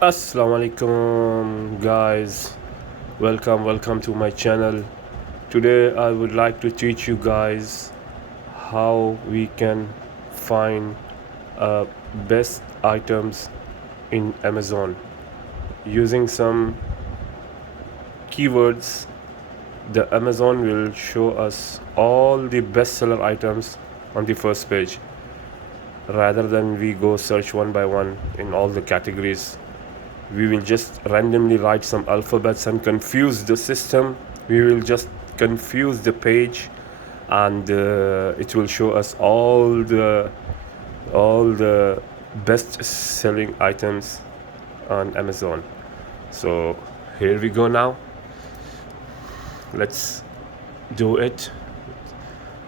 Assalamu alaikum guys, welcome to my channel. Today I would like to teach you guys how we can find best items in Amazon using some keywords. The Amazon will show us all the bestseller items on the first page rather than we go search one by one in all the categories. We will just randomly write some alphabets and confuse the system. We will just confuse the page, and it will show us all the best selling items on Amazon. So here we go now. Let's do it.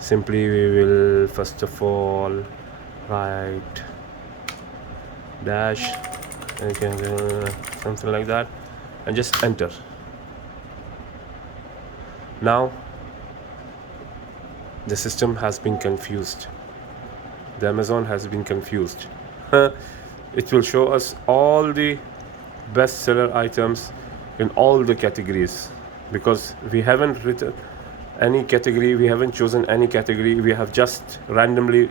Simply we will first of all write dash, something like that, and just enter. Now the system has been confused. The Amazon has been confused. It will show us all the bestseller items in all the categories, because we haven't written any category, we haven't chosen any category, we have just randomly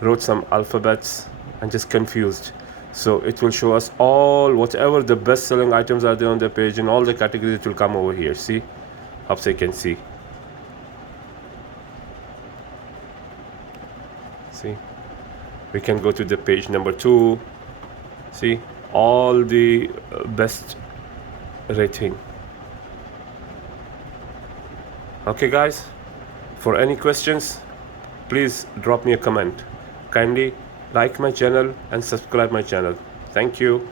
wrote some alphabets and just confused. So it will show us all whatever the best selling items are there on the page in all the categories. It will come over here. See, hope you can see we can go to the page number 2. See all the best rating. Okay guys, for any questions, please drop me a comment. Kindly like my channel and subscribe my channel. Thank you.